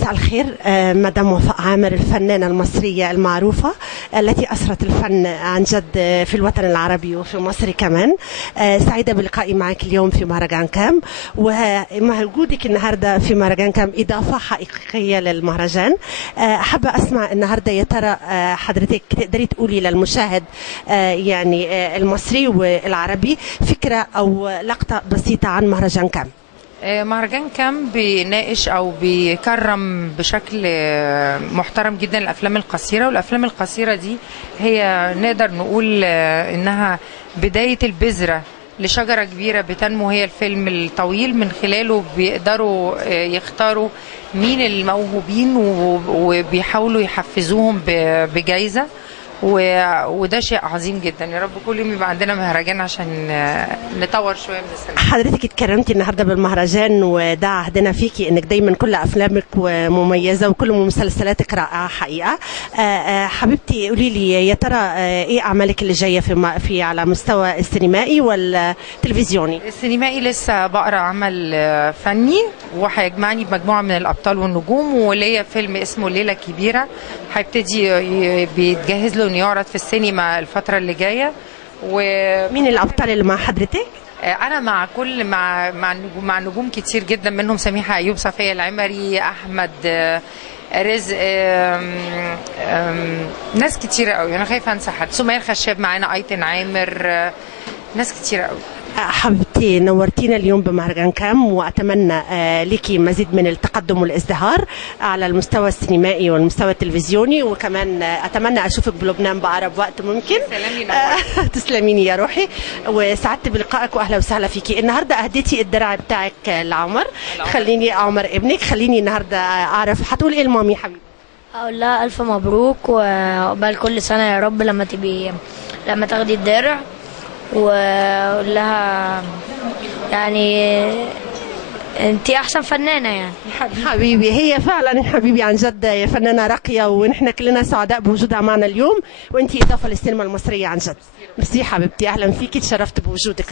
مساء الخير. مدام وفاء عامر، الفنانة المصرية المعروفة التي أسرت الفن عن جد في الوطن العربي وفي مصر كمان. سعيدة بلقائي معك اليوم في مهرجان كام، ووجودك النهاردة في مهرجان كام إضافة حقيقية للمهرجان. حابة أسمع النهاردة يا ترى حضرتك تقدري تقولي للمشاهد يعني المصري والعربي فكرة أو لقطة بسيطة عن مهرجان كام؟ مهرجان كام بيناقش او بيكرم بشكل محترم جدا الافلام القصيره، والافلام القصيره دي هي نقدر نقول انها بدايه البذره لشجره كبيره بتنمو، هي الفيلم الطويل. من خلاله بيقدروا يختاروا مين الموهوبين وبيحاولوا يحفزوهم بجائزه، وده شيء عظيم جدا. يا رب كل يوم يبقى عندنا مهرجان عشان نطور شويه من السينما. حضرتك اتكرمتي النهارده بالمهرجان، وده عهدنا فيكي انك دايما كل افلامك مميزه وكل مسلسلاتك رائعه حقيقه. حبيبتي قولي لي يا ترى ايه اعمالك اللي جايه في على مستوى السينمائي ولا التلفزيوني؟ السينمائي لسه بقرا عمل فني وهيجمعني بمجموعه من الابطال والنجوم، وليا فيلم اسمه الليله الكبيره هيبتدي بيتجهز له يعرض في السينما الفترة اللي جاية. مين الأبطال اللي مع حضرتك؟ أنا مع كل مع نجوم كتير جدا، منهم سميحة أيوب، صفية العمري، أحمد رزق، ناس كتيرة قوي. أنا خايفة أنسى حد. سمية الخشاب معانا، أيتن عامر، ناس كتيرة قوي. حبيبتي نورتينا اليوم بمهرجان كام، وأتمنى لك مزيد من التقدم والازدهار على المستوى السينمائي والمستوى التلفزيوني، وكمان أتمنى أشوفك بلبنان بأقرب وقت ممكن. تسلميني يا روحي، وسعدت بلقائك وأهلا وسهلا فيكي. النهارده أهديتي الدرع بتاعك لعمر، خليني عمر ابنك، خليني النهارده أعرف هتقول إيه لمامي حبيبي؟ أقول لها ألف مبروك وعقبال كل سنة يا رب لما تاخدي الدرع، وأقول لها يعني انتي احسن فنانه يعني. حبيبي هي فعلا حبيبي عن جد فنانه راقيه، ونحن كلنا سعداء بوجودها معنا اليوم، وانتي اضافه للسينما المصريه عن جد. ميرسي حبيبتي، اهلا فيكي، تشرفت بوجودك.